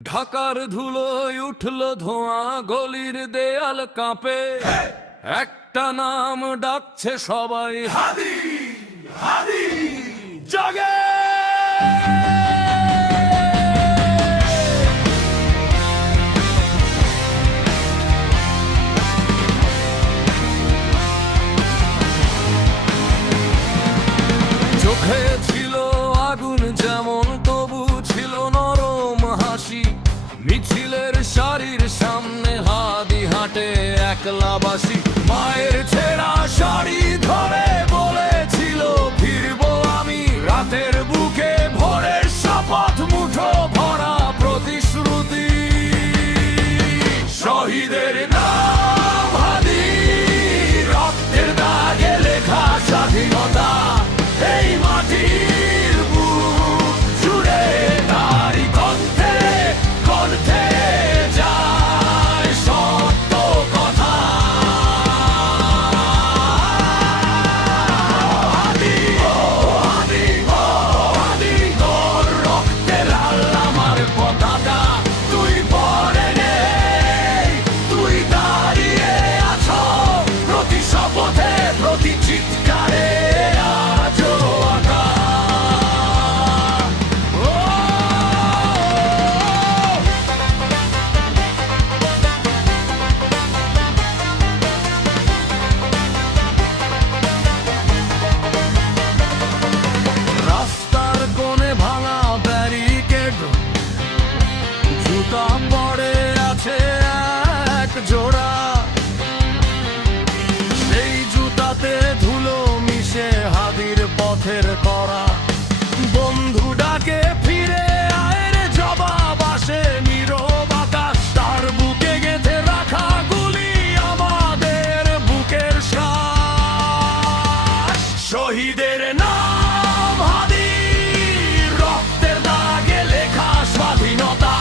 ঢাকার ধুলোয় উঠল ধোঁয়া, গলির দেয়াল কাঁপে, একটা নাম ডাকছে সবাই, হাদি হাদি জাগে। চোখে ছিল আগুন যেমন, তবু ছিল নরম হাসি। মিছিলের সারির সামনে হাদি হাঁটে একলা বাসি। মায়ের ছেঁড়া শাড়ি ধরে বলেছিল ফিরবো আমি রাতের বুকে, ভোরের শপথ মুঠো ভরা প্রতিশ্রুতি। শহীদের নাম হাদি, রক্তের দাগে লেখা স্বাধীনতা। এই মাটির বুক জুড়ে তারি কণ্ঠে কণ্ঠে যায় সত্য কথা। হাদি ও হাদি ও হাদি, তোর রক্তে লাল আমার পতাকা। তুই পরে নেই, তুই দাঁড়িয়ে আছো প্রতি শপথে, প্রতি চিৎকারে। জুতা পড়ে আছে এক জোড়া, সেই জুতাতে ধুলো মিশে হাদির পথের করা। বন্ধু ডাকে ফিরে আয় রে, জবাব আসে নীরব আকাশ। তার বুকে গেঁথে রাখা গুলি আমাদের বুকের শ্বাস। শহীদের নাম হাদি, রক্তের দাগে লেখা স্বাধীনতা।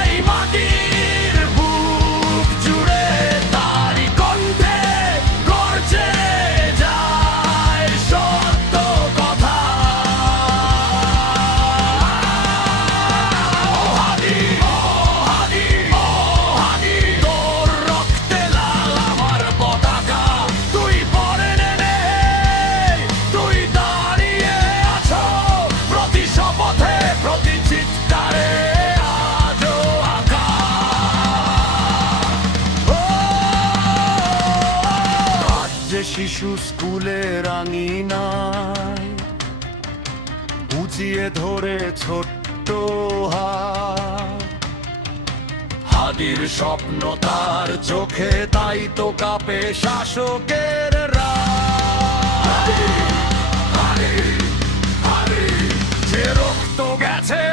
এই মাটির বুক জুড়ে তারি কণ্ঠে গর্জে যায় সত্য কথা। ও হাদি ও হাদি ও হাদি, তোর রক্তে লাল আমার পতাকা। তুই পরে নেই, তুই দাঁড়িয়ে আছো প্রতি শপথে, প্রতি চিৎকারে। শিশু স্কুলের আঙিনায় উঁচিয়ে ধরে ছোট্ট হাত, হাদির স্বপ্ন তার চোখে, তাই তো কাঁপে শাসকের রাত। যে রক্ত গেছে